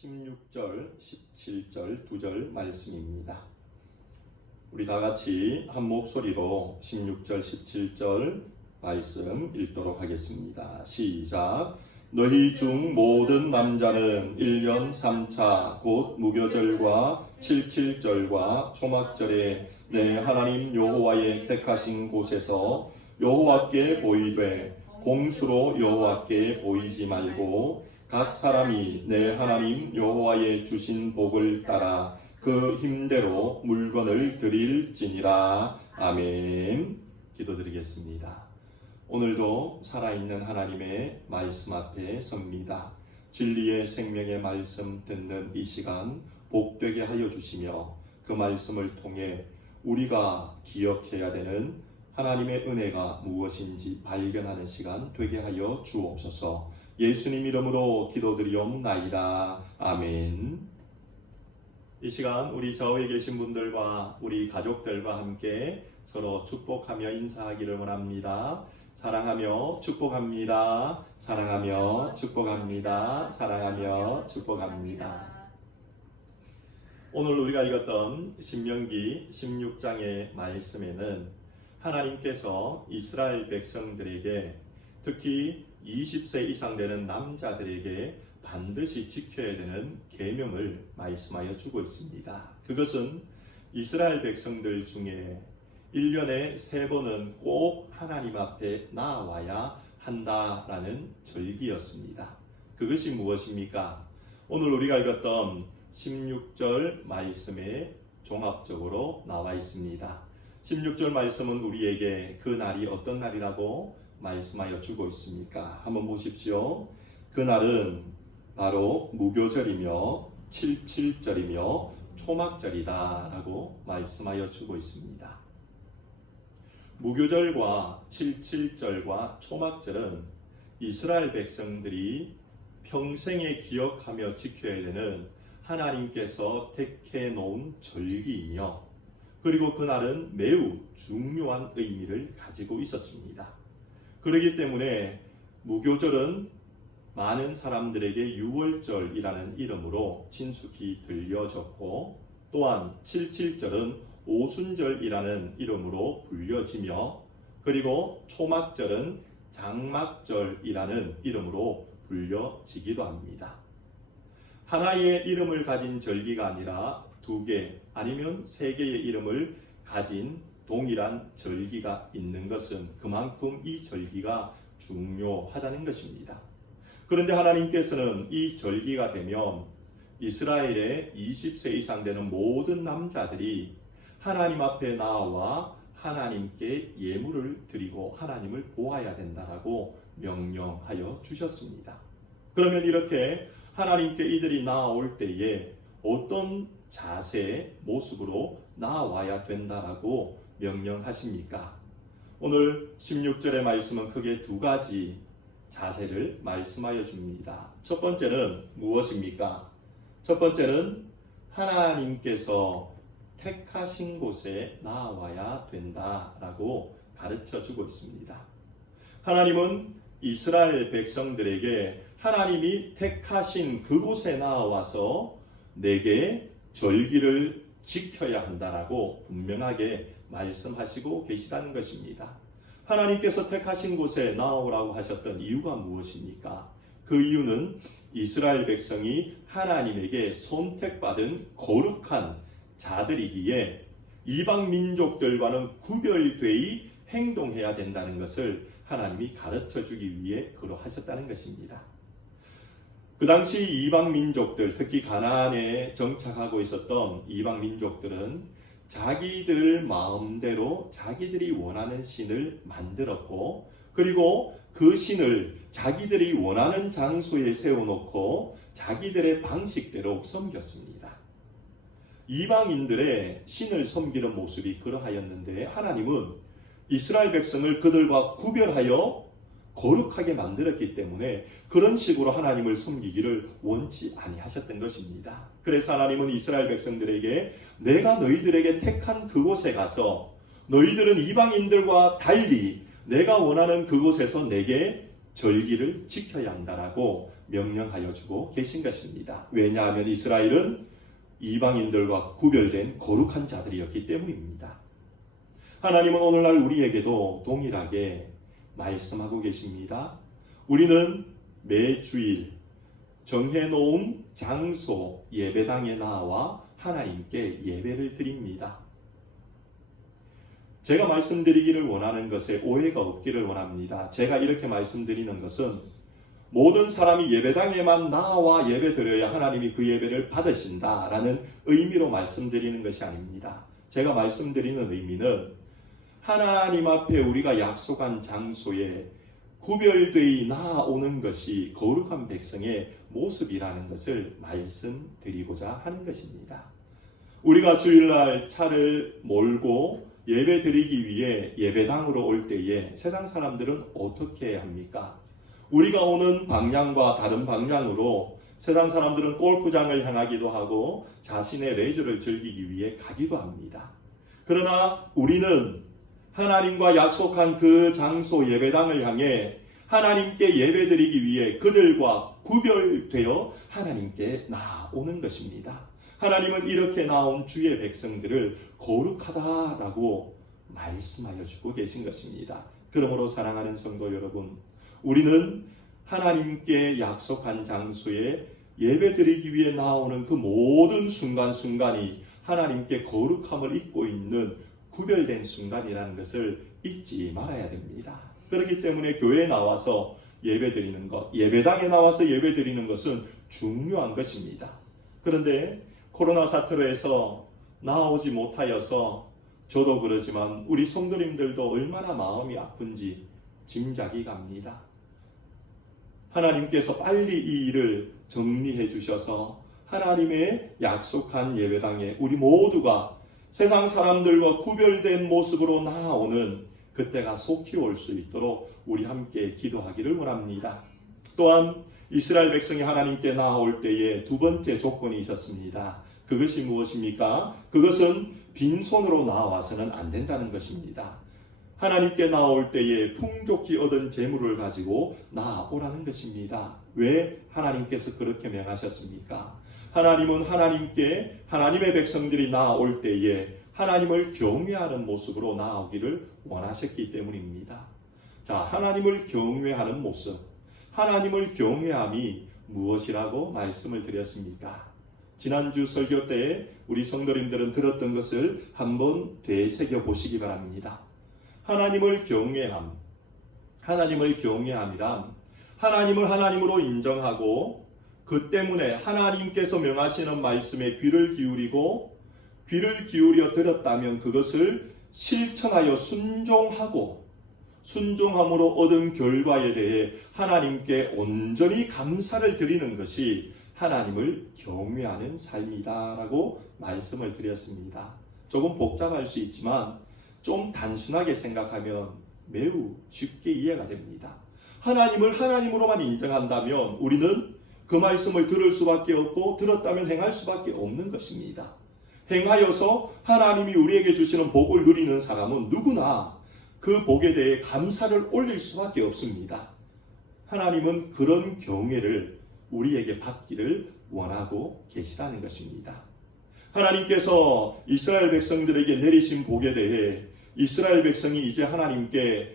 16절, 17절 두 절 말씀입니다. 우리 다 같이 한 목소리로 16절, 17절 말씀 읽도록 하겠습니다. 시작. 너희 중 모든 남자는 1년 3차 곧 무교절과 77절과 초막절에 내 하나님 여호와의 택하신 곳에서 여호와께 보이되 공수로 여호와께 보이지 말고 각 사람이 내 하나님 여호와의 주신 복을 따라 그 힘대로 물건을 드릴지니라. 아멘. 기도드리겠습니다. 오늘도 살아있는 하나님의 말씀 앞에 섭니다. 진리의 생명의 말씀 듣는 이 시간 복되게 하여 주시며 그 말씀을 통해 우리가 기억해야 되는 하나님의 은혜가 무엇인지 발견하는 시간 되게 하여 주옵소서. 예수님 이름으로 기도드리옵나이다. 아멘. 이 시간 우리 좌우에 계신 분들과 우리 가족들과 함께 서로 축복하며 인사하기를 원합니다. 사랑하며 축복합니다. 사랑하며 축복합니다. 사랑하며 축복합니다. 오늘 우리가 읽었던 신명기 16장의 말씀에는 하나님께서 이스라엘 백성들에게 특히 20세 이상 되는 남자들에게 반드시 지켜야 되는 계명을 말씀하여 주고 있습니다. 그것은 이스라엘 백성들 중에 1년에 3번은 꼭 하나님 앞에 나와야 한다라는 절기였습니다. 그것이 무엇입니까? 오늘 우리가 읽었던 16절 말씀에 종합적으로 나와 있습니다. 16절 말씀은 우리에게 그 날이 어떤 날이라고 말씀하여 주고 있습니까? 한번 보십시오. 그 날은 바로 무교절이며 77절이며 초막절이다 라고 말씀하여 주고 있습니다. 무교절과 77절과 초막절은 이스라엘 백성들이 평생에 기억하며 지켜야 되는 하나님께서 택해 놓은 절기이며 그리고 그날은 매우 중요한 의미를 가지고 있었습니다. 그렇기 때문에 무교절은 많은 사람들에게 유월절이라는 이름으로 친숙히 들려졌고 또한 77절은 오순절이라는 이름으로 불려지며 그리고 초막절은 장막절이라는 이름으로 불려지기도 합니다. 하나의 이름을 가진 절기가 아니라 2개 아니면 3개의 이름을 가진 동일한 절기가 있는 것은 그만큼 이 절기가 중요하다는 것입니다. 그런데 하나님께서는 이 절기가 되면 이스라엘의 20세 이상 되는 모든 남자들이 하나님 앞에 나와 하나님께 예물을 드리고 하나님을 보아야 된다라고 명령하여 주셨습니다. 그러면 이렇게 하나님께 이들이 나아올 때에 어떤 자세, 모습으로 나아와야 된다라고 명령하십니까? 오늘 16절의 말씀은 크게 2가지 자세를 말씀하여 줍니다. 첫 번째는 무엇입니까? 첫 번째는 하나님께서 택하신 곳에 나아와야 된다라고 가르쳐 주고 있습니다. 하나님은 이스라엘 백성들에게 하나님이 택하신 그곳에 나와서 내게 절기를 지켜야 한다라고 분명하게 말씀하시고 계시다는 것입니다. 하나님께서 택하신 곳에 나오라고 하셨던 이유가 무엇입니까? 그 이유는 이스라엘 백성이 하나님에게 선택받은 거룩한 자들이기에 이방 민족들과는 구별되이 행동해야 된다는 것을 하나님이 가르쳐 주기 위해 그러하셨다는 것입니다. 그 당시 이방 민족들, 특히 가나안에 정착하고 있었던 이방 민족들은 자기들 마음대로 자기들이 원하는 신을 만들었고 그리고 그 신을 자기들이 원하는 장소에 세워놓고 자기들의 방식대로 섬겼습니다. 이방인들의 신을 섬기는 모습이 그러하였는데 하나님은 이스라엘 백성을 그들과 구별하여 거룩하게 만들었기 때문에 그런 식으로 하나님을 섬기기를 원치 아니하셨던 것입니다. 그래서 하나님은 이스라엘 백성들에게 내가 너희들에게 택한 그곳에 가서 너희들은 이방인들과 달리 내가 원하는 그곳에서 내게 절기를 지켜야 한다라고 명령하여 주고 계신 것입니다. 왜냐하면 이스라엘은 이방인들과 구별된 거룩한 자들이었기 때문입니다. 하나님은 오늘날 우리에게도 동일하게 말씀하고 계십니다. 우리는 매 주일 정해놓은 장소 예배당에 나와 하나님께 예배를 드립니다. 제가 말씀드리기를 원하는 것에 오해가 없기를 원합니다. 제가 이렇게 말씀드리는 것은 모든 사람이 예배당에만 나와 예배드려야 하나님이 그 예배를 받으신다라는 의미로 말씀드리는 것이 아닙니다. 제가 말씀드리는 의미는 하나님 앞에 우리가 약속한 장소에 구별되이 나아오는 것이 거룩한 백성의 모습이라는 것을 말씀드리고자 하는 것입니다. 우리가 주일날 차를 몰고 예배 드리기 위해 예배당으로 올 때에 세상 사람들은 어떻게 합니까? 우리가 오는 방향과 다른 방향으로 세상 사람들은 골프장을 향하기도 하고 자신의 레저를 즐기기 위해 가기도 합니다. 그러나 우리는 하나님과 약속한 그 장소 예배당을 향해 하나님께 예배드리기 위해 그들과 구별되어 하나님께 나아오는 것입니다. 하나님은 이렇게 나온 주의 백성들을 거룩하다라고 말씀하여 주고 계신 것입니다. 그러므로 사랑하는 성도 여러분, 우리는 하나님께 약속한 장소에 예배드리기 위해 나오는 그 모든 순간순간이 하나님께 거룩함을 입고 있는 구별된 순간이라는 것을 잊지 말아야 됩니다. 그렇기 때문에 교회에 나와서 예배드리는 것, 예배당에 나와서 예배드리는 것은 중요한 것입니다. 그런데 코로나 사태로 해서 나오지 못하여서 저도 그러지만 우리 성도님들도 얼마나 마음이 아픈지 짐작이 갑니다. 하나님께서 빨리 이 일을 정리해 주셔서 하나님의 약속한 예배당에 우리 모두가 세상 사람들과 구별된 모습으로 나아오는 그때가 속히 올 수 있도록 우리 함께 기도하기를 원합니다. 또한 이스라엘 백성이 하나님께 나아올 때에 두 번째 조건이 있었습니다. 그것이 무엇입니까? 그것은 빈손으로 나와서는 안 된다는 것입니다. 하나님께 나올 때에 풍족히 얻은 재물을 가지고 나아오라는 것입니다. 왜 하나님께서 그렇게 명하셨습니까? 하나님은 하나님께 하나님의 백성들이 나아올 때에 하나님을 경외하는 모습으로 나아오기를 원하셨기 때문입니다. 자, 하나님을 경외하는 모습, 하나님을 경외함이 무엇이라고 말씀을 드렸습니까? 지난주 설교 때에 우리 성도님들은 들었던 것을 한번 되새겨 보시기 바랍니다. 하나님을 경외함, 하나님을 경외함이란 하나님을 하나님으로 인정하고 그 때문에 하나님께서 명하시는 말씀에 귀를 기울이고 귀를 기울여 들었다면 그것을 실천하여 순종함으로 얻은 결과에 대해 하나님께 온전히 감사를 드리는 것이 하나님을 경외하는 삶이다라고 말씀을 드렸습니다. 조금 복잡할 수 있지만 좀 단순하게 생각하면 매우 쉽게 이해가 됩니다. 하나님을 하나님으로만 인정한다면 우리는 그 말씀을 들을 수밖에 없고 들었다면 행할 수밖에 없는 것입니다. 행하여서 하나님이 우리에게 주시는 복을 누리는 사람은 누구나 그 복에 대해 감사를 올릴 수밖에 없습니다. 하나님은 그런 경외를 우리에게 받기를 원하고 계시다는 것입니다. 하나님께서 이스라엘 백성들에게 내리신 복에 대해 이스라엘 백성이 이제 하나님께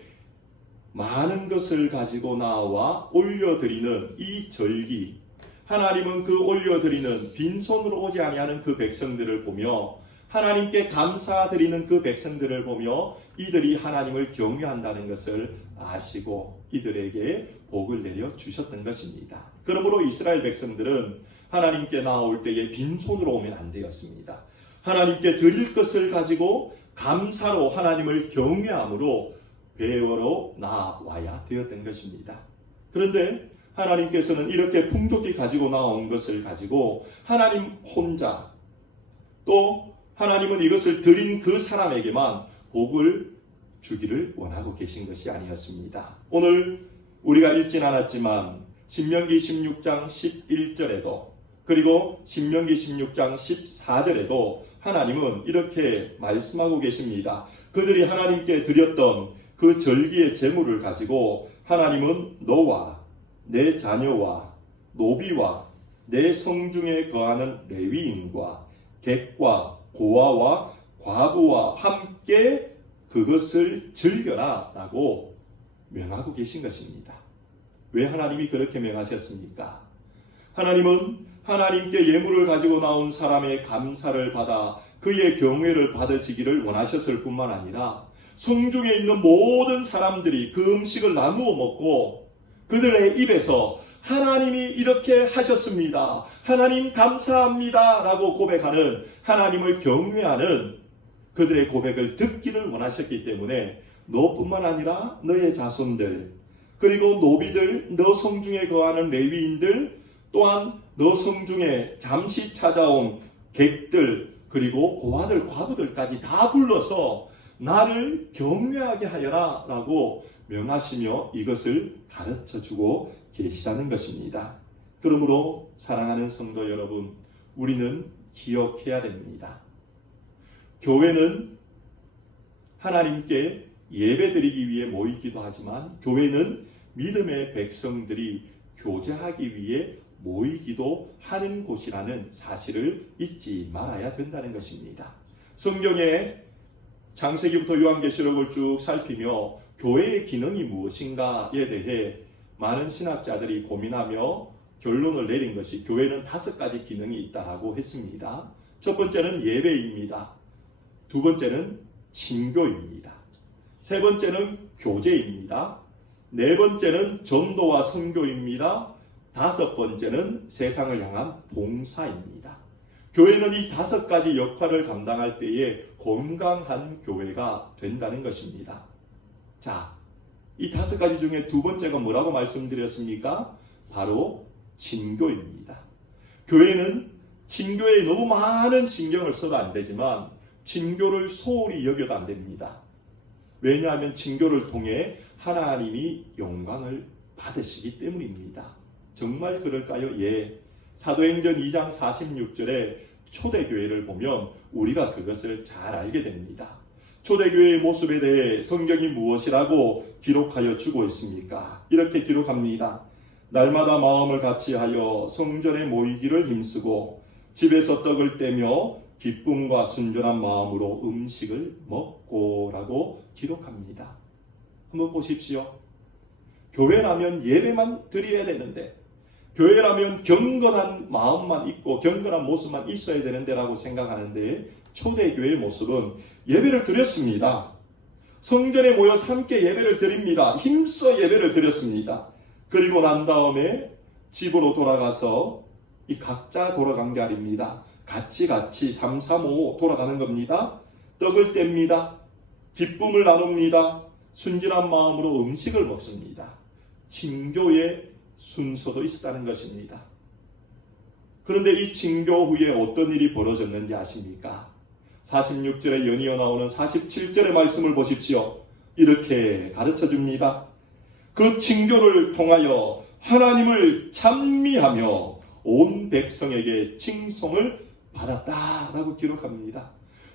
많은 것을 가지고 나와 올려드리는 이 절기, 하나님은 그 올려드리는 빈손으로 오지 아니하는 그 백성들을 보며 하나님께 감사드리는 그 백성들을 보며 이들이 하나님을 경외한다는 것을 아시고 이들에게 복을 내려 주셨던 것입니다. 그러므로 이스라엘 백성들은 하나님께 나올 때에 빈손으로 오면 안 되었습니다. 하나님께 드릴 것을 가지고 감사로 하나님을 경외함으로 배우러 나와야 되었던 것입니다. 그런데 하나님께서는 이렇게 풍족히 가지고 나온 것을 가지고 하나님 혼자 또 하나님은 이것을 드린 그 사람에게만 복을 주기를 원하고 계신 것이 아니었습니다. 오늘 우리가 읽진 않았지만 신명기 16장 11절에도 그리고 신명기 16장 14절에도 하나님은 이렇게 말씀하고 계십니다. 그들이 하나님께 드렸던 그 절기의 제물을 가지고 하나님은 너와 내 자녀와 노비와 내 성중에 거하는 레위인과 객과 고아와 과부와 함께 그것을 즐겨라 라고 명하고 계신 것입니다. 왜 하나님이 그렇게 명하셨습니까? 하나님은 하나님께 예물을 가지고 나온 사람의 감사를 받아 그의 경외를 받으시기를 원하셨을 뿐만 아니라 성중에 있는 모든 사람들이 그 음식을 나누어 먹고 그들의 입에서 하나님이 이렇게 하셨습니다. 하나님 감사합니다. 라고 고백하는, 하나님을 경외하는 그들의 고백을 듣기를 원하셨기 때문에 너뿐만 아니라 너의 자손들, 그리고 노비들, 너 성중에 거하는 레위인들, 또한 너 성중에 잠시 찾아온 객들, 그리고 고아들, 과부들까지 다 불러서 나를 경외하게 하여라 라고 명하시며 이것을 가르쳐주고 계시다는 것입니다. 그러므로 사랑하는 성도 여러분, 우리는 기억해야 됩니다. 교회는 하나님께 예배드리기 위해 모이기도 하지만 교회는 믿음의 백성들이 교제하기 위해 모이기도 하는 곳이라는 사실을 잊지 말아야 된다는 것입니다. 성경에 창세기부터 요한계시록을 쭉 살피며 교회의 기능이 무엇인가에 대해 많은 신학자들이 고민하며 결론을 내린 것이 교회는 5가지 기능이 있다고 했습니다. 첫 번째는 예배입니다. 두 번째는 친교입니다. 세 번째는 교제입니다. 네 번째는 전도와 선교입니다. 다섯 번째는 세상을 향한 봉사입니다. 교회는 이 5가지 역할을 감당할 때에 건강한 교회가 된다는 것입니다. 자, 이 5가지 중에 두 번째가 뭐라고 말씀드렸습니까? 바로 친교입니다. 교회는 친교에 너무 많은 신경을 써도 안 되지만 친교를 소홀히 여겨도 안 됩니다. 왜냐하면 친교를 통해 하나님이 영광을 받으시기 때문입니다. 정말 그럴까요? 예. 사도행전 2장 46절에 초대교회를 보면 우리가 그것을 잘 알게 됩니다. 초대교회의 모습에 대해 성경이 무엇이라고 기록하여 주고 있습니까? 이렇게 기록합니다. 날마다 마음을 같이하여 성전에 모이기를 힘쓰고 집에서 떡을 떼며 기쁨과 순전한 마음으로 음식을 먹고 라고 기록합니다. 한번 보십시오. 교회라면 예배만 드려야 되는데, 교회라면 경건한 마음만 있고 경건한 모습만 있어야 되는데 라고 생각하는데, 초대교회의 모습은 예배를 드렸습니다. 성전에 모여서 함께 예배를 드립니다. 힘써 예배를 드렸습니다. 그리고 난 다음에 집으로 돌아가서 이 각자 돌아간 게 아닙니다. 같이 3, 3, 5 돌아가는 겁니다. 떡을 뗍니다. 기쁨을 나눕니다. 순진한 마음으로 음식을 먹습니다. 친교의 순서도 있었다는 것입니다. 그런데 이 친교 후에 어떤 일이 벌어졌는지 아십니까? 46절에 연이어 나오는 47절의 말씀을 보십시오. 이렇게 가르쳐 줍니다. 그 친교를 통하여 하나님을 찬미하며 온 백성에게 칭송을 받았다라고 기록합니다.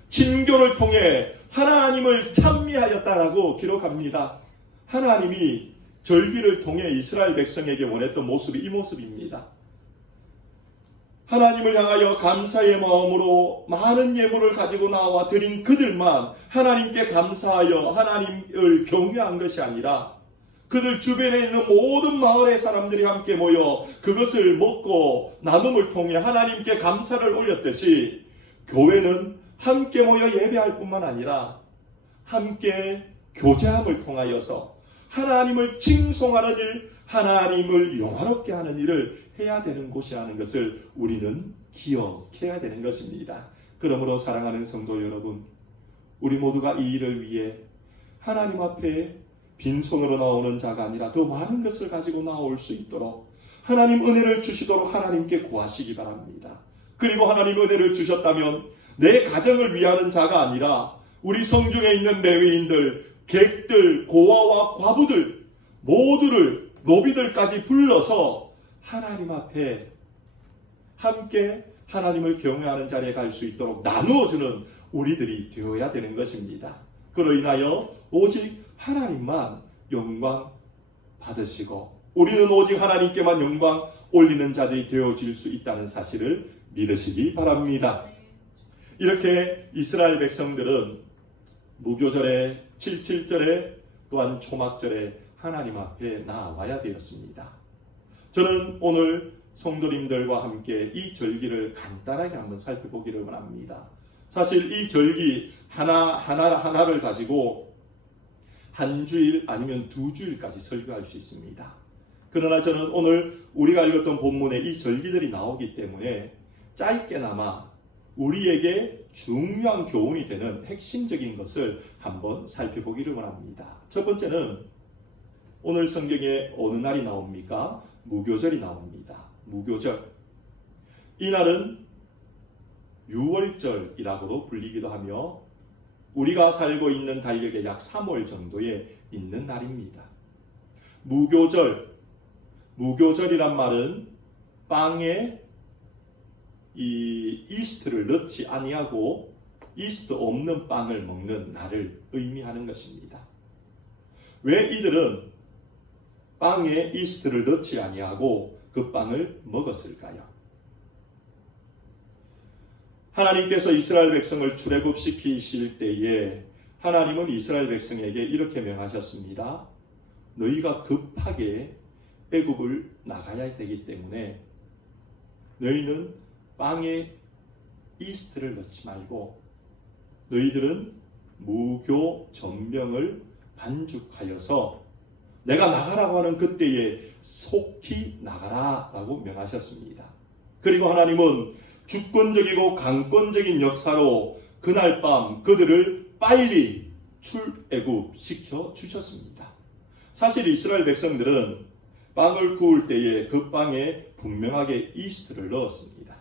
친교를 통해 하나님을 찬미하였다라고 기록합니다. 하나님이 절기를 통해 이스라엘 백성에게 원했던 모습이 이 모습입니다. 하나님을 향하여 감사의 마음으로 많은 예물을 가지고 나와 드린 그들만 하나님께 감사하여 하나님을 경외한 것이 아니라 그들 주변에 있는 모든 마을의 사람들이 함께 모여 그것을 먹고 나눔을 통해 하나님께 감사를 올렸듯이 교회는 함께 모여 예배할 뿐만 아니라 함께 교제함을 통하여서 하나님을 칭송하는 일, 하나님을 영화롭게 하는 일을 해야 되는 곳이라는 것을 우리는 기억해야 되는 것입니다. 그러므로 사랑하는 성도 여러분, 우리 모두가 이 일을 위해 하나님 앞에 빈손으로 나오는 자가 아니라 더 많은 것을 가지고 나올 수 있도록 하나님 은혜를 주시도록 하나님께 구하시기 바랍니다. 그리고 하나님 은혜를 주셨다면 내 가정을 위하는 자가 아니라 우리 성중에 있는 레위인들, 객들, 고아와 과부들 모두를, 노비들까지 불러서 하나님 앞에 함께 하나님을 경외하는 자리에 갈 수 있도록 나누어주는 우리들이 되어야 되는 것입니다. 그로 인하여 오직 하나님만 영광 받으시고 우리는 오직 하나님께만 영광 올리는 자들이 되어질 수 있다는 사실을 믿으시기 바랍니다. 이렇게 이스라엘 백성들은 무교절에 77절에 또한 초막절에 하나님 앞에 나와야 되었습니다. 저는 오늘 성도님들과 함께 이 절기를 간단하게 한번 살펴보기를 원합니다. 사실 이 절기 하나를 가지고 한 주일 아니면 두 주일까지 설교할 수 있습니다. 그러나 저는 오늘 우리가 읽었던 본문에 이 절기들이 나오기 때문에 짧게나마 우리에게 중요한 교훈이 되는 핵심적인 것을 한번 살펴보기를 원합니다. 첫 번째는 오늘 성경에 어느 날이 나옵니까? 무교절이 나옵니다. 무교절. 이 날은 유월절이라고도 불리기도 하며 우리가 살고 있는 달력의 약 3월 정도에 있는 날입니다. 무교절이란 말은 빵에 이 이스트를 넣지 아니하고 이스트 없는 빵을 먹는 날을 의미하는 것입니다. 왜 이들은 빵에 이스트를 넣지 아니하고 그 빵을 먹었을까요? 하나님께서 이스라엘 백성을 출애굽시키실 때에 하나님은 이스라엘 백성에게 이렇게 명하셨습니다. 너희가 급하게 애굽을 나가야 되기 때문에 너희는 빵에 이스트를 넣지 말고 너희들은 무교 전병을 반죽하여서 내가 나가라고 하는 그때에 속히 나가라 라고 명하셨습니다. 그리고 하나님은 주권적이고 강권적인 역사로 그날 밤 그들을 빨리 출애굽시켜 주셨습니다. 사실 이스라엘 백성들은 빵을 구울 때에 그 빵에 분명하게 이스트를 넣었습니다.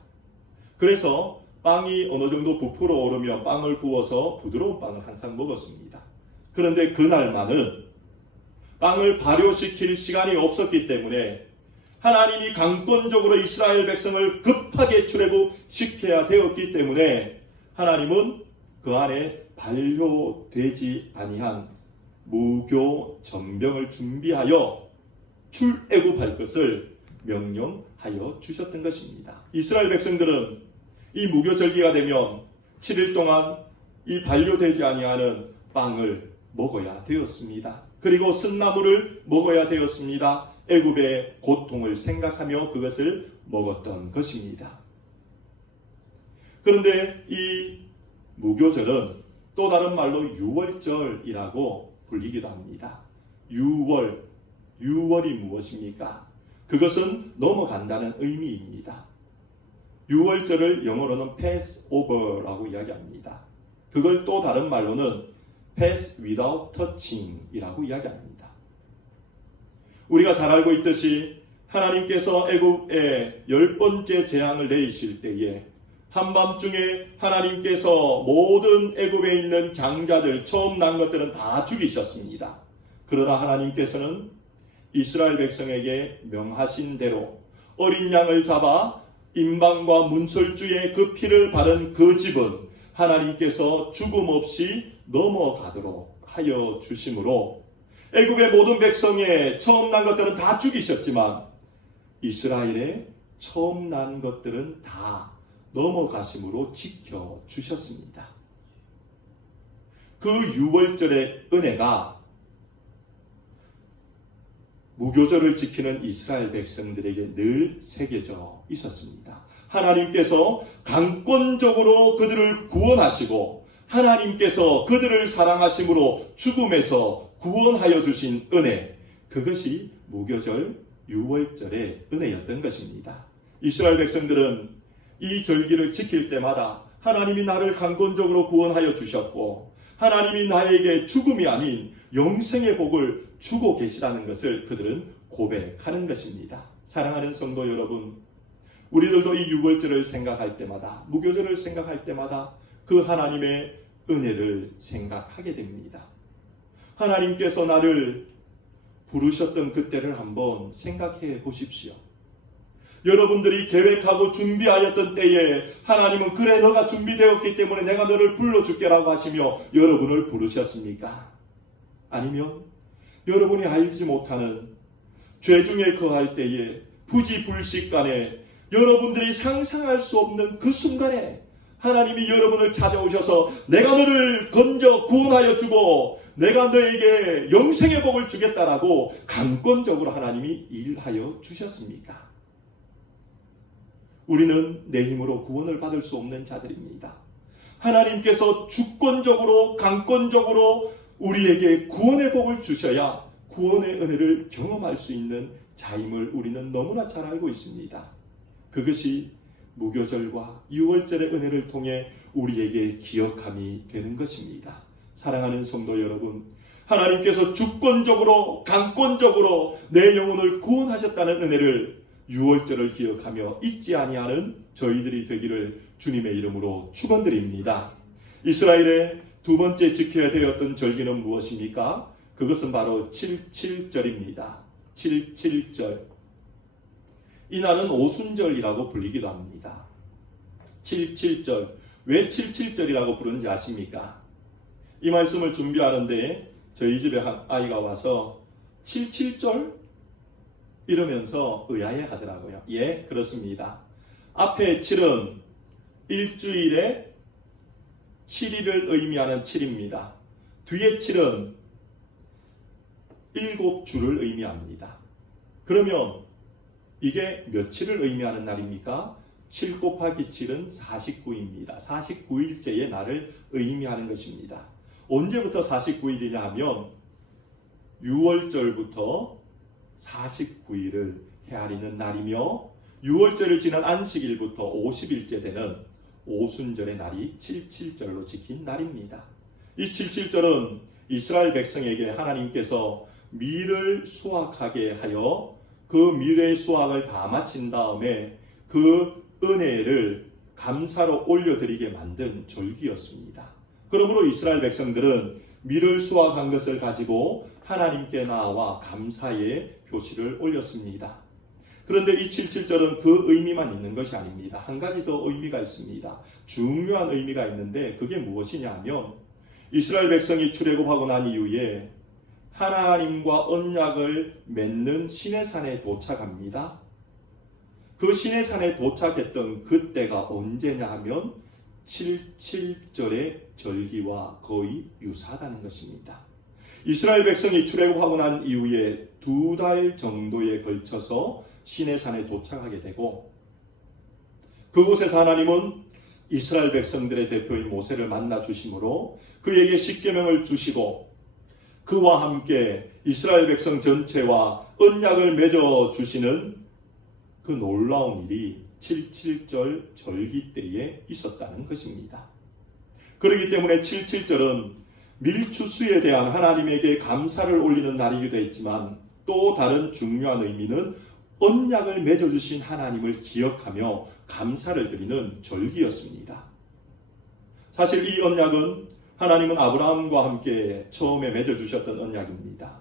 그래서 빵이 어느 정도 부풀어 오르면 빵을 구워서 부드러운 빵을 항상 먹었습니다. 그런데 그날만은 빵을 발효시킬 시간이 없었기 때문에 하나님이 강권적으로 이스라엘 백성을 급하게 출애굽시켜야 되었기 때문에 하나님은 그 안에 발효되지 아니한 무교 전병을 준비하여 출애굽할 것을 명령하여 주셨던 것입니다. 이스라엘 백성들은 이 무교절기가 되면 7일 동안 이 발효되지 아니하는 빵을 먹어야 되었습니다. 그리고 쓴나물을 먹어야 되었습니다. 애굽의 고통을 생각하며 그것을 먹었던 것입니다. 그런데 이 무교절은 또 다른 말로 유월절이라고 불리기도 합니다. 유월이 무엇입니까? 그것은 넘어간다는 의미입니다. 유월절을 영어로는 Passover라고 이야기합니다. 그걸 또 다른 말로는 Pass without touching 이라고 이야기합니다. 우리가 잘 알고 있듯이 하나님께서 애굽에 10번째 재앙을 내리실 때에 한밤중에 하나님께서 모든 애굽에 있는 장자들 처음 난 것들은 다 죽이셨습니다. 그러나 하나님께서는 이스라엘 백성에게 명하신 대로 어린 양을 잡아 임방과 문설주에 그 피를 바른 그 집은 하나님께서 죽음 없이 넘어가도록 하여 주심으로 애굽의 모든 백성의 처음 난 것들은 다 죽이셨지만 이스라엘의 처음 난 것들은 다 넘어가심으로 지켜주셨습니다. 그 유월절의 은혜가 무교절을 지키는 이스라엘 백성들에게 늘 새겨져 있었습니다. 하나님께서 강권적으로 그들을 구원하시고 하나님께서 그들을 사랑하심으로 죽음에서 구원하여 주신 은혜, 그것이 무교절 유월절의 은혜였던 것입니다. 이스라엘 백성들은 이 절기를 지킬 때마다 하나님이 나를 강권적으로 구원하여 주셨고 하나님이 나에게 죽음이 아닌 영생의 복을 주고 계시다는 것을 그들은 고백하는 것입니다. 사랑하는 성도 여러분, 우리들도 이 유월절을 생각할 때마다, 무교절을 생각할 때마다 그 하나님의 은혜를 생각하게 됩니다. 하나님께서 나를 부르셨던 그때를 한번 생각해 보십시오. 여러분들이 계획하고 준비하였던 때에 하나님은 그래 너가 준비되었기 때문에 내가 너를 불러줄게라고 하시며 여러분을 부르셨습니까? 아니면 여러분이 알지 못하는 죄 중에 거할 때에 부지불식간에 여러분들이 상상할 수 없는 그 순간에 하나님이 여러분을 찾아오셔서 내가 너를 건져 구원하여 주고 내가 너에게 영생의 복을 주겠다라고 강권적으로 하나님이 일하여 주셨습니까? 우리는 내 힘으로 구원을 받을 수 없는 자들입니다. 하나님께서 주권적으로 강권적으로 우리에게 구원의 복을 주셔야 구원의 은혜를 경험할 수 있는 자임을 우리는 너무나 잘 알고 있습니다. 그것이 무교절과 유월절의 은혜를 통해 우리에게 기억함이 되는 것입니다. 사랑하는 성도 여러분, 하나님께서 주권적으로 강권적으로 내 영혼을 구원하셨다는 은혜를 유월절을 기억하며 잊지 아니하는 저희들이 되기를 주님의 이름으로 축원드립니다. 이스라엘의 두 번째 지켜야 되었던 절기는 무엇입니까? 그것은 바로 77절입니다. 77절. 이날은 오순절이라고 불리기도 합니다. 77절. 왜 77절이라고 부르는지 아십니까? 이 말씀을 준비하는데 저희 집에 한 아이가 와서 77절? 이러면서 의아해 하더라고요. 예, 그렇습니다. 앞에 7은 일주일에 7일을 의미하는 7입니다. 뒤에 7은 7주를 의미합니다. 그러면 이게 며칠을 의미하는 날입니까? 7 곱하기 7은 49입니다. 49일째의 날을 의미하는 것입니다. 언제부터 49일이냐 하면 6월절부터 49일을 헤아리는 날이며 6월절을 지난 안식일부터 50일째 되는 오순절의 날이 77절로 지킨 날입니다. 이 77절은 이스라엘 백성에게 하나님께서 밀을 수확하게 하여 그 밀의 수확을 다 마친 다음에 그 은혜를 감사로 올려드리게 만든 절기였습니다. 그러므로 이스라엘 백성들은 밀을 수확한 것을 가지고 하나님께 나아와 감사의 표시를 올렸습니다. 그런데 이 77절은 그 의미만 있는 것이 아닙니다. 한 가지 더 의미가 있습니다. 중요한 의미가 있는데 그게 무엇이냐 하면 이스라엘 백성이 출애굽하고 난 이후에 하나님과 언약을 맺는 시내산에 도착합니다. 그 시내산에 도착했던 그때가 언제냐 하면 77절의 절기와 거의 유사하다는 것입니다. 이스라엘 백성이 출애굽하고 난 이후에 2달 정도에 걸쳐서 시내산에 도착하게 되고 그곳에서 하나님은 이스라엘 백성들의 대표인 모세를 만나 주심으로 그에게 십계명을 주시고 그와 함께 이스라엘 백성 전체와 언약을 맺어 주시는 그 놀라운 일이 77절 절기 때에 있었다는 것입니다. 그렇기 때문에 77절은 밀추수에 대한 하나님에게 감사를 올리는 날이기도 했지만 또 다른 중요한 의미는 언약을 맺어주신 하나님을 기억하며 감사를 드리는 절기였습니다. 사실 이 언약은 하나님은 아브라함과 함께 처음에 맺어주셨던 언약입니다.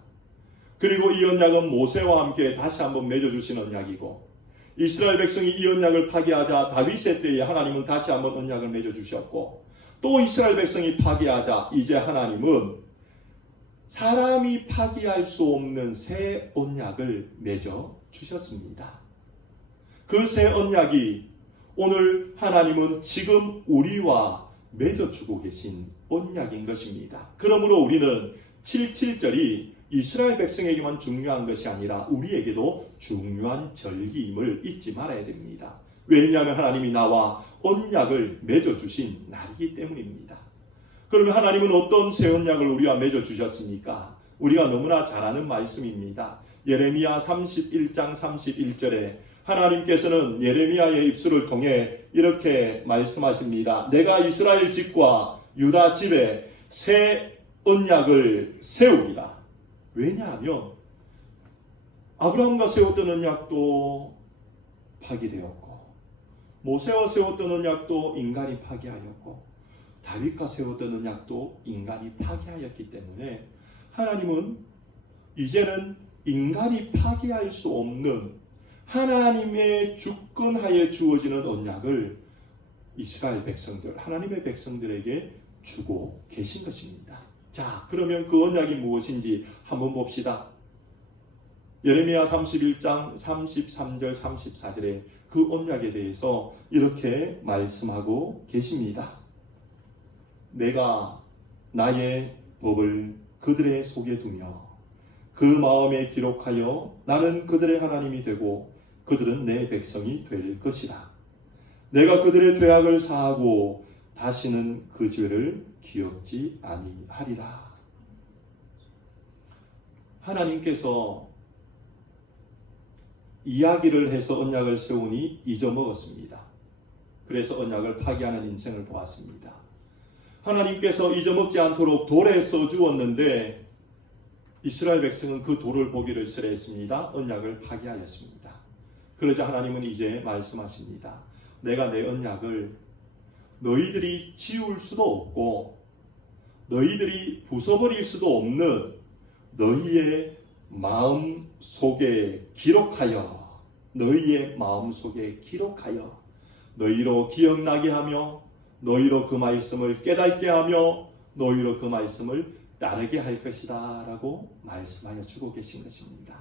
그리고 이 언약은 모세와 함께 다시 한번 맺어주신 언약이고 이스라엘 백성이 이 언약을 파기하자 다윗의 때에 하나님은 다시 한번 언약을 맺어주셨고 또 이스라엘 백성이 파기하자 이제 하나님은 사람이 파기할 수 없는 새 언약을 맺어주셨습니다. 그 새 언약이 오늘 하나님은 지금 우리와 맺어주고 계신 언약인 것입니다. 그러므로 우리는 77절이 이스라엘 백성에게만 중요한 것이 아니라 우리에게도 중요한 절기임을 잊지 말아야 됩니다. 왜냐하면 하나님이 나와 언약을 맺어주신 날이기 때문입니다. 그러면 하나님은 어떤 새 언약을 우리와 맺어주셨습니까? 우리가 너무나 잘 아는 말씀입니다. 예레미야 31장 31절에 하나님께서는 예레미야의 입술을 통해 이렇게 말씀하십니다. 내가 이스라엘 집과 유다 집에 새 언약을 세우리라. 왜냐하면 아브라함과 세웠던 언약도 파기되었고 모세와 세웠던 언약도 인간이 파기하였고 다윗과 세웠던 언약도 인간이 파기하였기 때문에 하나님은 이제는 인간이 파기할 수 없는 하나님의 주권하에 주어지는 언약을 이스라엘 백성들, 하나님의 백성들에게 주고 계신 것입니다. 자, 그러면 그 언약이 무엇인지 한번 봅시다. 예레미야 31장 33절 34절에 그 언약에 대해서 이렇게 말씀하고 계십니다. 내가 나의 법을 그들의 속에 두며 그 마음에 기록하여 나는 그들의 하나님이 되고 그들은 내 백성이 될 것이라. 내가 그들의 죄악을 사하고 다시는 그 죄를 기억지 아니하리라. 하나님께서 이야기를 해서 언약을 세우니 잊어먹었습니다. 그래서 언약을 파기하는 인생을 보았습니다. 하나님께서 잊어먹지 않도록 돌에 써주었는데 이스라엘 백성은 그 돌을 보기를 싫어했습니다. 언약을 파기하였습니다. 그러자 하나님은 이제 말씀하십니다. 내가 내 언약을 너희들이 지울 수도 없고 너희들이 부숴버릴 수도 없는 너희의 마음 속에 기록하여 너희의 마음 속에 기록하여 너희로 기억나게 하며 너희로 그 말씀을 깨닫게 하며 너희로 그 말씀을 따르게 할 것이다 라고 말씀하여 주고 계신 것입니다.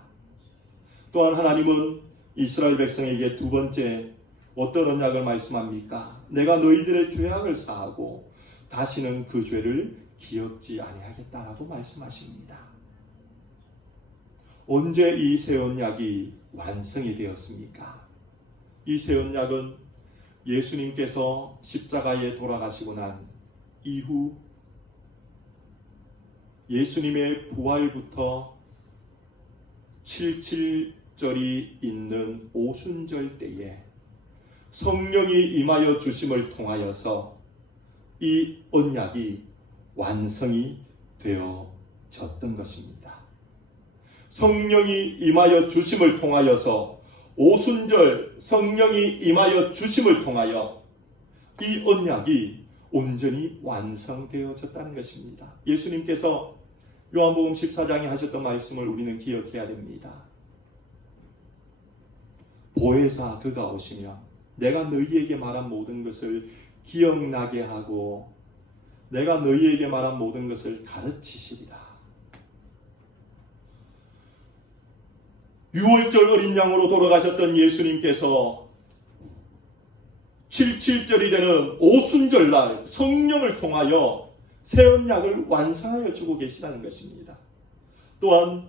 또한 하나님은 이스라엘 백성에게 두 번째 어떤 언약을 말씀합니까? 내가 너희들의 죄악을 사하고 다시는 그 죄를 기억지 아니하겠다라고 말씀하십니다. 언제 이 새 언약이 완성이 되었습니까? 이 새 언약은 예수님께서 십자가에 돌아가시고 난 이후 예수님의 부활부터 77절이 있는 오순절 때에 성령이 임하여 주심을 통하여서 이 언약이 완성이 되어졌던 것입니다. 성령이 임하여 주심을 통하여서 오순절 성령이 임하여 주심을 통하여 이 언약이 온전히 완성되어졌다는 것입니다. 예수님께서 요한복음 14장에 하셨던 말씀을 우리는 기억해야 됩니다. 보혜사 그가 오시며 내가 너희에게 말한 모든 것을 기억나게 하고 내가 너희에게 말한 모든 것을 가르치시리라. 유월절 어린 양으로 돌아가셨던 예수님께서 77절이 되는 오순절날 성령을 통하여 새 언약을 완성하여 주고 계시다는 것입니다. 또한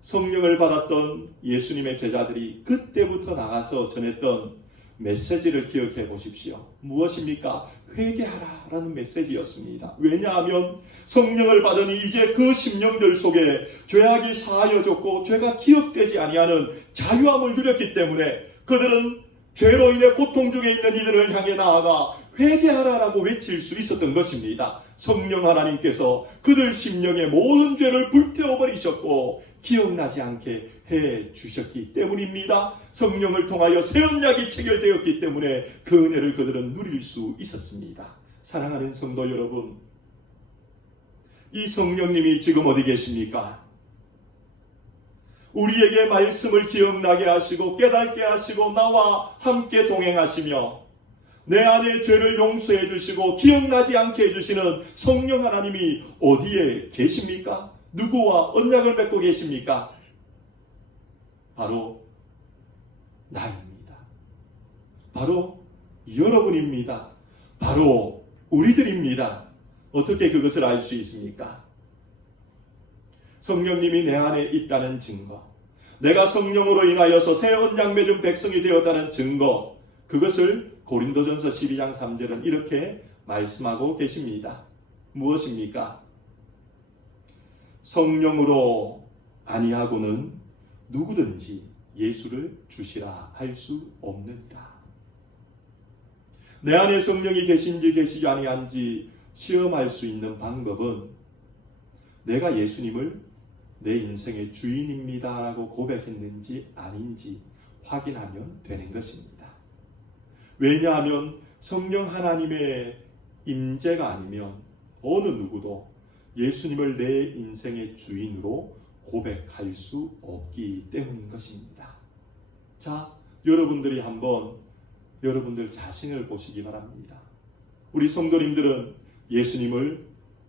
성령을 받았던 예수님의 제자들이 그때부터 나가서 전했던 메시지를 기억해 보십시오. 무엇입니까? 회개하라 라는 메시지였습니다. 왜냐하면 성령을 받으니 이제 그 심령들 속에 죄악이 사하여졌고 죄가 기억되지 아니하는 자유함을 누렸기 때문에 그들은 죄로 인해 고통 중에 있는 이들을 향해 나아가 회개하라라고 외칠 수 있었던 것입니다. 성령 하나님께서 그들 심령의 모든 죄를 불태워버리셨고 기억나지 않게 해주셨기 때문입니다. 성령을 통하여 새 언약이 체결되었기 때문에 그 은혜를 그들은 누릴 수 있었습니다. 사랑하는 성도 여러분, 이 성령님이 지금 어디 계십니까? 우리에게 말씀을 기억나게 하시고 깨닫게 하시고 나와 함께 동행하시며 내 안의 죄를 용서해 주시고 기억나지 않게 해주시는 성령 하나님이 어디에 계십니까? 누구와 언약을 맺고 계십니까? 바로 나입니다. 바로 여러분입니다. 바로 우리들입니다. 어떻게 그것을 알 수 있습니까? 성령님이 내 안에 있다는 증거, 내가 성령으로 인하여서 새 언약 맺은 백성이 되었다는 증거, 그것을 고린도전서 12장 3절은 이렇게 말씀하고 계십니다. 무엇입니까? 성령으로 아니하고는 누구든지 예수를 주시라 할 수 없느니라. 내 안에 성령이 계신지 계시지 아니한지 시험할 수 있는 방법은 내가 예수님을 내 인생의 주인입니다 라고 고백했는지 아닌지 확인하면 되는 것입니다. 왜냐하면 성령 하나님의 임재가 아니면 어느 누구도 예수님을 내 인생의 주인으로 고백할 수 없기 때문인 것입니다. 자, 여러분들이 한번 여러분들 자신을 보시기 바랍니다. 우리 성도님들은 예수님을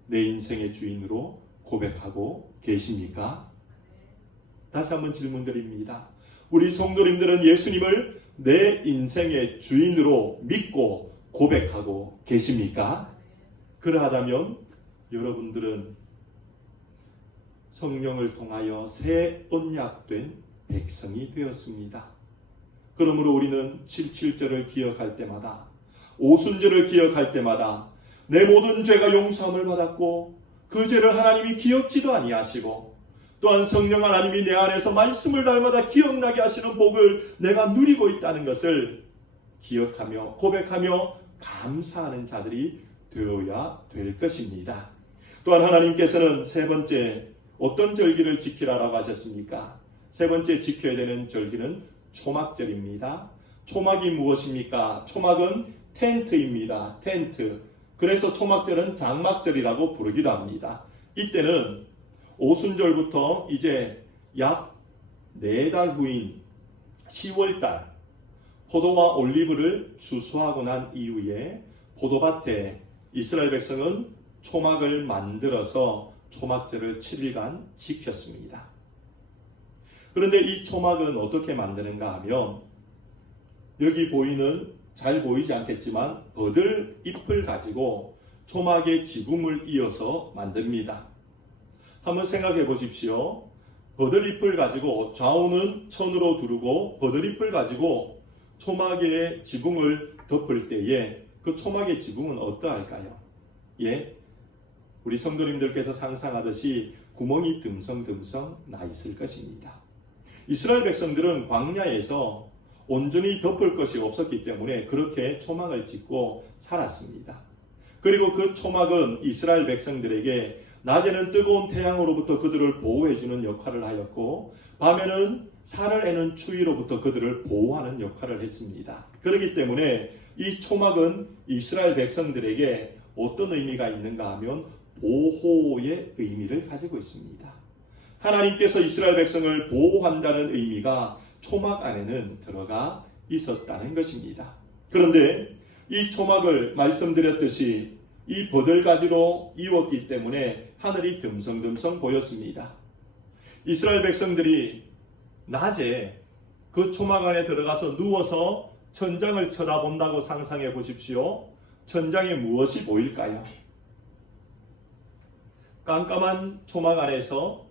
내 인생의 주인으로 고백하고 계십니까? 다시 한번 질문드립니다. 우리 성도님들은 예수님을 내 인생의 주인으로 믿고 고백하고 계십니까? 그러하다면 여러분들은 성령을 통하여 새 언약된 백성이 되었습니다. 그러므로 우리는 77절을 기억할 때마다, 오순절을 기억할 때마다 내 모든 죄가 용서함을 받았고 그 죄를 하나님이 기억지도 아니하시고 또한 성령 하나님이 내 안에서 말씀을 날마다 기억나게 하시는 복을 내가 누리고 있다는 것을 기억하며 고백하며 감사하는 자들이 되어야 될 것입니다. 또한 하나님께서는 세 번째 어떤 절기를 지키라라고 하셨습니까? 세 번째 지켜야 되는 절기는 초막절입니다. 초막이 무엇입니까? 초막은 텐트입니다. 텐트. 그래서 초막절은 장막절이라고 부르기도 합니다. 이때는 오순절부터 이제 약 4달 후인 10월달 포도와 올리브를 수수하고 난 이후에 포도밭에 이스라엘 백성은 초막을 만들어서 초막절을 7일간 지켰습니다. 그런데 이 초막은 어떻게 만드는가 하면 여기 보이는, 잘 보이지 않겠지만 버들 잎을 가지고 초막의 지붕을 이어서 만듭니다. 한번 생각해 보십시오. 버들 잎을 가지고 좌우는 천으로 두르고 버들 잎을 가지고 초막의 지붕을 덮을 때에 그 초막의 지붕은 어떠할까요? 예, 우리 성도님들께서 상상하듯이 구멍이 듬성듬성 나 있을 것입니다. 이스라엘 백성들은 광야에서 온전히 덮을 것이 없었기 때문에 그렇게 초막을 짓고 살았습니다. 그리고 그 초막은 이스라엘 백성들에게 낮에는 뜨거운 태양으로부터 그들을 보호해주는 역할을 하였고 밤에는 살을 애는 추위로부터 그들을 보호하는 역할을 했습니다. 그렇기 때문에 이 초막은 이스라엘 백성들에게 어떤 의미가 있는가 하면 보호의 의미를 가지고 있습니다. 하나님께서 이스라엘 백성을 보호한다는 의미가 초막 안에는 들어가 있었다는 것입니다. 그런데 이 초막을 말씀드렸듯이 이 버들가지로 이었기 때문에 하늘이 듬성듬성 보였습니다. 이스라엘 백성들이 낮에 그 초막 안에 들어가서 누워서 천장을 쳐다본다고 상상해 보십시오. 천장에 무엇이 보일까요? 깜깜한 초막 안에서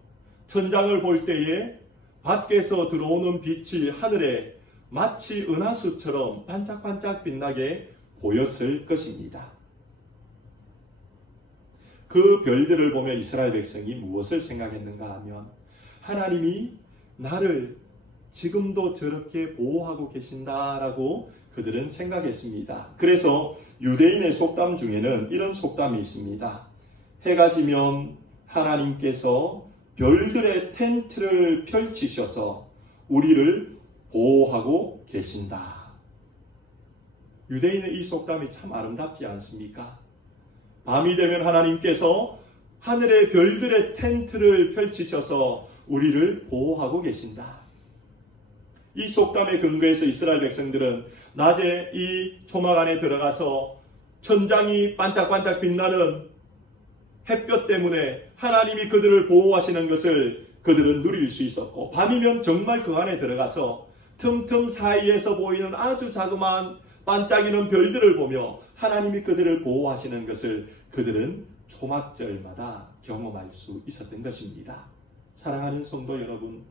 천장을 볼 때에 밖에서 들어오는 빛이 하늘에 마치 은하수처럼 반짝반짝 빛나게 보였을 것입니다. 그 별들을 보며 이스라엘 백성이 무엇을 생각했는가 하면 하나님이 나를 지금도 저렇게 보호하고 계신다라고 그들은 생각했습니다. 그래서 유대인의 속담 중에는 이런 속담이 있습니다. 해가 지면 하나님께서 별들의 텐트를 펼치셔서 우리를 보호하고 계신다. 유대인의 이 속담이 참 아름답지 않습니까? 밤이 되면 하나님께서 하늘의 별들의 텐트를 펼치셔서 우리를 보호하고 계신다. 이 속담에 근거해서 이스라엘 백성들은 낮에 이 초막 안에 들어가서 천장이 반짝반짝 빛나는 햇볕 때문에 하나님이 그들을 보호하시는 것을 그들은 누릴 수 있었고, 밤이면 정말 그 안에 들어가서 틈틈 사이에서 보이는 아주 자그마한 반짝이는 별들을 보며 하나님이 그들을 보호하시는 것을 그들은 초막절마다 경험할 수 있었던 것입니다. 사랑하는 성도 여러분,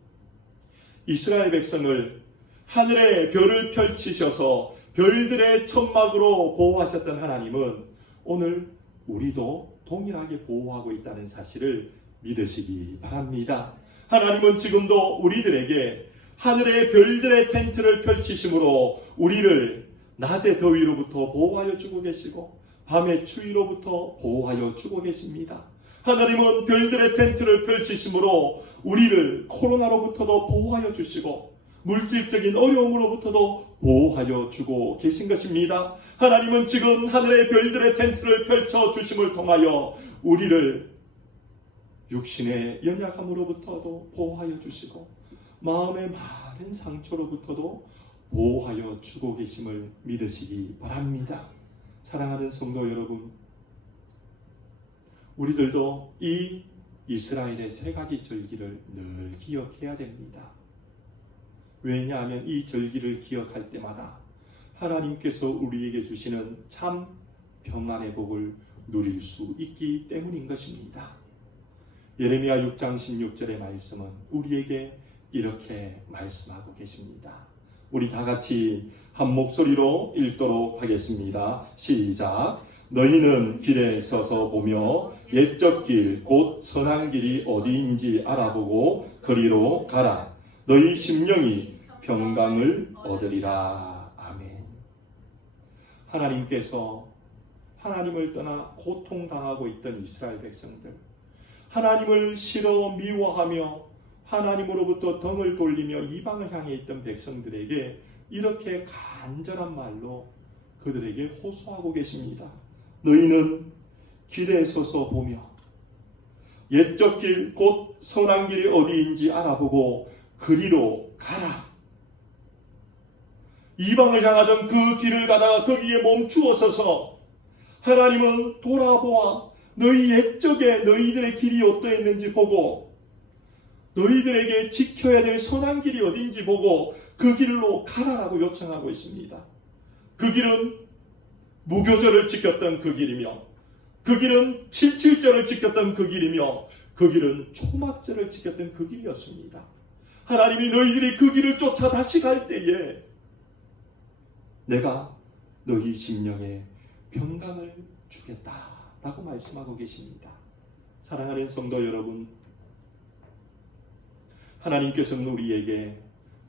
이스라엘 백성을 하늘에 별을 펼치셔서 별들의 천막으로 보호하셨던 하나님은 오늘 우리도 동일하게 보호하고 있다는 사실을 믿으시기 바랍니다. 하나님은 지금도 우리들에게 하늘의 별들의 텐트를 펼치심으로 우리를 낮의 더위로부터 보호하여 주고 계시고 밤의 추위로부터 보호하여 주고 계십니다. 하나님은 별들의 텐트를 펼치심으로 우리를 코로나로부터도 보호하여 주시고 물질적인 어려움으로부터도 보호하여 주고 계신 것입니다. 하나님은 지금 하늘의 별들의 텐트를 펼쳐 주심을 통하여 우리를 육신의 연약함으로부터도 보호하여 주시고 마음의 많은 상처로부터도 보호하여 주고 계심을 믿으시기 바랍니다. 사랑하는 성도 여러분, 우리들도 이 이스라엘의 세 가지 절기를 늘 기억해야 됩니다. 왜냐하면 이 절기를 기억할 때마다 하나님께서 우리에게 주시는 참 평안의 복을 누릴 수 있기 때문인 것입니다. 예레미야 6장 16절의 말씀은 우리에게 이렇게 말씀하고 계십니다. 우리 다 같이 한 목소리로 읽도록 하겠습니다. 시작. 너희는 길에 서서 보며 옛적 길 곧 선한 길이 어디인지 알아보고 그리로 가라. 너희 심령이 평강을 얻으리라. 아멘. 하나님께서 하나님을 떠나 고통당하고 있던 이스라엘 백성들, 하나님을 싫어 미워하며 하나님으로부터 등을 돌리며 이방을 향해 있던 백성들에게 이렇게 간절한 말로 그들에게 호소하고 계십니다. 너희는 길에 서서 보며 옛적 길 곧 선한 길이 어디인지 알아보고 그리로 가라. 이방을 향하던 그 길을 가다가 거기에 멈추어 서서 하나님은 돌아보아 너희 옛적에 너희들의 길이 어떠했는지 보고 너희들에게 지켜야 될 선한 길이 어딘지 보고 그 길로 가라라고 요청하고 있습니다. 그 길은 무교절을 지켰던 그 길이며 그 길은 77절을 지켰던 그 길이며 그 길은 초막절을 지켰던 그 길이었습니다. 하나님이 너희들이 그 길을 쫓아 다시 갈 때에 내가 너희 심령에 평강을 주겠다라고 말씀하고 계십니다. 사랑하는 성도 여러분, 하나님께서는 우리에게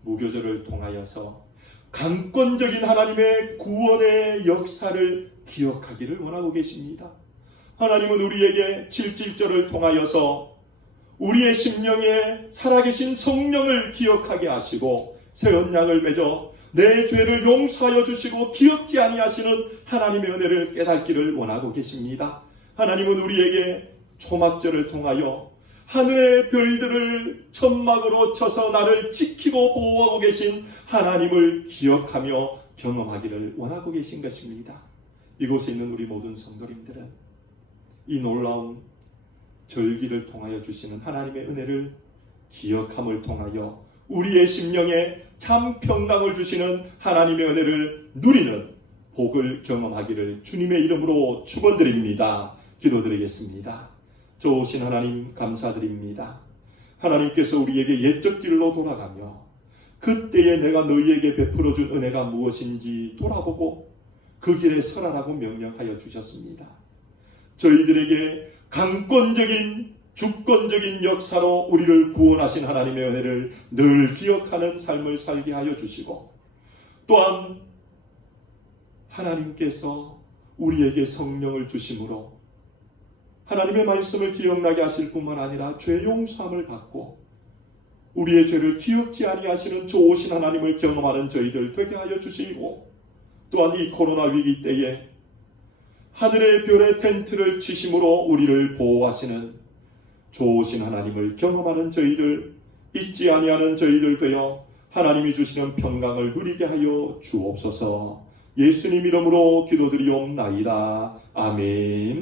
무교절을 통하여서 강권적인 하나님의 구원의 역사를 기억하기를 원하고 계십니다. 하나님은 우리에게 77절을 통하여서 우리의 심령에 살아계신 성령을 기억하게 하시고 새 언약을 맺어 내 죄를 용서하여 주시고 기억지 아니하시는 하나님의 은혜를 깨닫기를 원하고 계십니다. 하나님은 우리에게 초막절을 통하여 하늘의 별들을 천막으로 쳐서 나를 지키고 보호하고 계신 하나님을 기억하며 경험하기를 원하고 계신 것입니다. 이곳에 있는 우리 모든 성도님들은 이 놀라운 절기를 통하여 주시는 하나님의 은혜를 기억함을 통하여 우리의 심령에 참 평강을 주시는 하나님의 은혜를 누리는 복을 경험하기를 주님의 이름으로 축원드립니다. 기도드리겠습니다. 좋으신 하나님 감사드립니다. 하나님께서 우리에게 옛적 길로 돌아가며 그때에 내가 너희에게 베풀어준 은혜가 무엇인지 돌아보고 그 길에 서라라고 명령하여 주셨습니다. 저희들에게 강권적인 주권적인 역사로 우리를 구원하신 하나님의 은혜를 늘 기억하는 삶을 살게 하여 주시고 또한 하나님께서 우리에게 성령을 주심으로 하나님의 말씀을 기억나게 하실 뿐만 아니라 죄 용서함을 받고 우리의 죄를 기억지 아니하시는 좋으신 하나님을 경험하는 저희들 되게 하여 주시고 또한 이 코로나 위기 때에 하늘의 별의 텐트를 치심으로 우리를 보호하시는 좋으신 하나님을 경험하는 저희들, 잊지 아니하는 저희들 되어 하나님이 주시는 평강을 누리게 하여 주옵소서. 예수님 이름으로 기도드리옵나이다. 아멘.